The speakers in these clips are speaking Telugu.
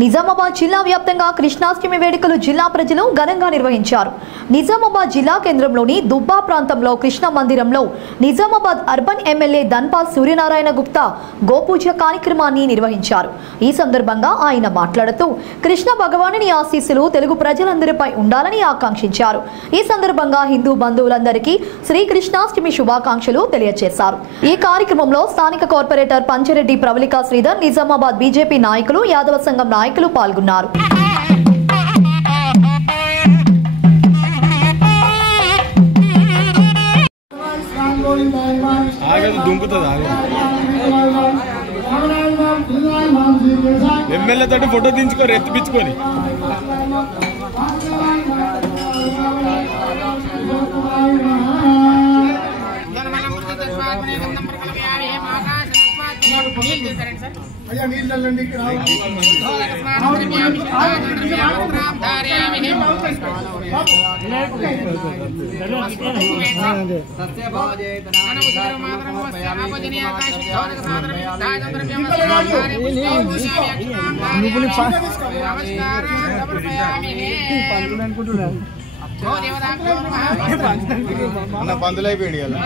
నిజామాబాద్ జిల్లా వ్యాప్తంగా కృష్ణాష్టమి వేడుకలు జిల్లా ప్రజలు ఘనంగా నిర్వహించారు. నిజామాబాద్ జిల్లా కేంద్రంలోని దుబ్బా ప్రాంతంలో కృష్ణ మందిరంలో నిజామాబాద్ అర్బన్ ఎమ్మెల్యే ధన్పాల్ సూర్యనారాయణ గుప్తా గోపూజ కార్యక్రమాన్ని నిర్వహించారు. ఈ సందర్భంగా ఆయన మాట్లాడుతూ కృష్ణ భగవానుని ఆశీస్సులు తెలుగు ప్రజలందరిపై ఉండాలని ఆకాంక్షించారు. ఈ సందర్భంగా హిందూ బంధువులందరికీ శ్రీకృష్ణాష్టమి శుభాకాంక్షలు తెలియజేశారు. ఈ కార్యక్రమంలో స్థానిక కార్పొరేటర్ పంచరెడ్డి ప్రవళికా శ్రీధర్, నిజామాబాద్ బీజేపీ నాయకులు, యాదవ సంఘం నాయకులు పాల్గొన్నారు. ఎమ్మెల్యే తోటి ఫోటో తీయించుకొని ఎత్తిపించుకొని పందులైపోయాడు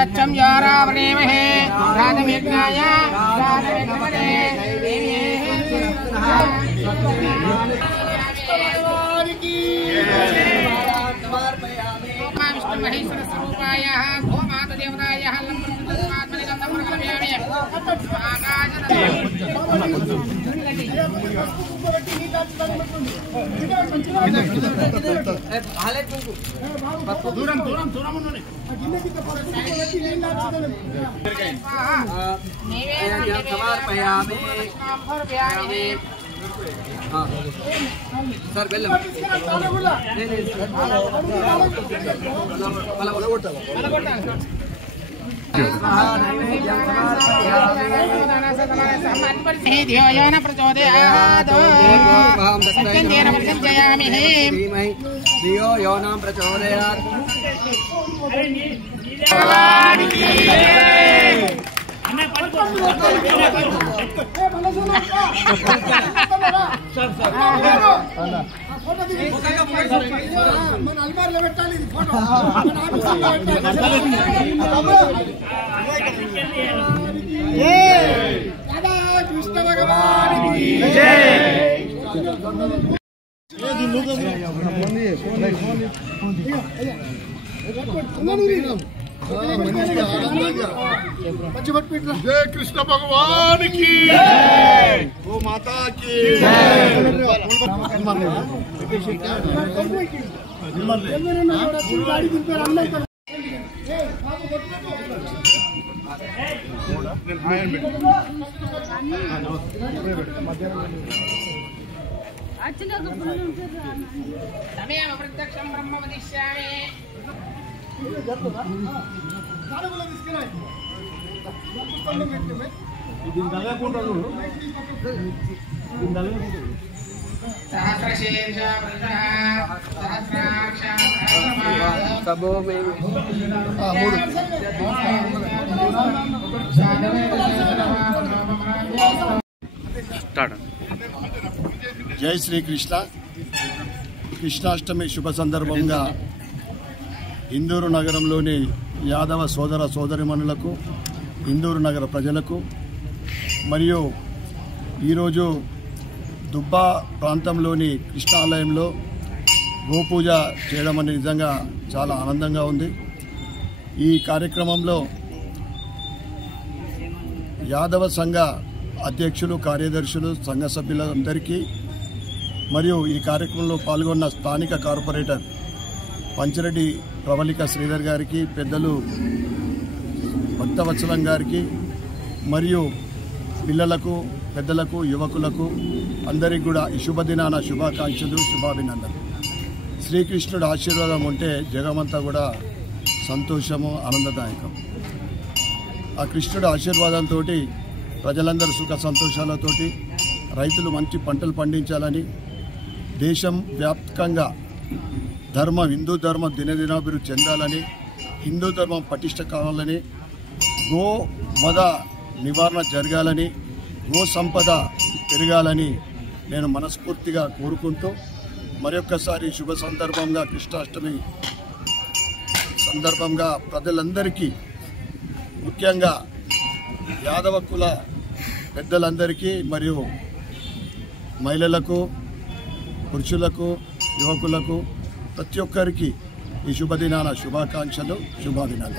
दक्षं यारावणेमहे राजमेघ्नाय राजमेघवने विष्णु महेश्वर स्वरूपाय गोमाता देवताय लंबोदरमात्मने गंधर्वकलव्यामे सर बेल्लम जय कृष्ण भगवान की जय, गो माता की प्रत्यक्षं ब्रह्म वदिष्यामि जय श्री कृष्ण कृष्णाष्टमी शुभ संदर्भंगा ఇందూరు నగరంలోని యాదవ సోదర సోదరిమణులకు, ఇందూరు నగర ప్రజలకు మరియు ఈరోజు దుబ్బా ప్రాంతంలోని కృష్ణాలయంలో గోపూజ చేయడం అనేది నిజంగా చాలా ఆనందంగా ఉంది. ఈ కార్యక్రమంలో యాదవ సంఘ అధ్యక్షులు, కార్యదర్శులు, సంఘ సభ్యులందరికీ మరియు ఈ కార్యక్రమంలో పాల్గొన్న స్థానిక కార్పొరేటర్ పంచిరెడ్డి ప్రవళిక శ్రీధర్ గారికి, పెద్దలు భక్తవత్సలం గారికి మరియు పిల్లలకు, పెద్దలకు, యువకులకు అందరికీ కూడా ఈ శుభదినాన శుభాకాంక్షలు, శుభాభినందనలు. శ్రీకృష్ణుడు ఆశీర్వాదం ఉంటే జగమంతా కూడా సంతోషము, ఆనందదాయకం. ఆ కృష్ణుడు ఆశీర్వాదంతో ప్రజలందరూ సుఖ సంతోషాలతోటి రైతులు మంచి పంటలు పండించాలని, దేశం వ్యాప్తంగా హిందూ ధర్మం దినదినాభివృద్ధి చెందాలని, హిందూ ధర్మం పటిష్ట కావాలని, గో వధ నివారణ జరగాలని, గో సంపద పెరగాలని నేను మనస్ఫూర్తిగా కోరుకుంటూ మరొక్కసారి శుభ సందర్భంగా కృష్ణాష్టమి సందర్భంగా ప్రజలందరికీ, ముఖ్యంగా యాదవ కుల పెద్దలందరికీ మరియు మహిళలకు, పురుషులకు, యువకులకు ప్రతి ఒక్కరికి ఈ శుభదినాన శుభాకాంక్షలు, శుభాభినందనలు.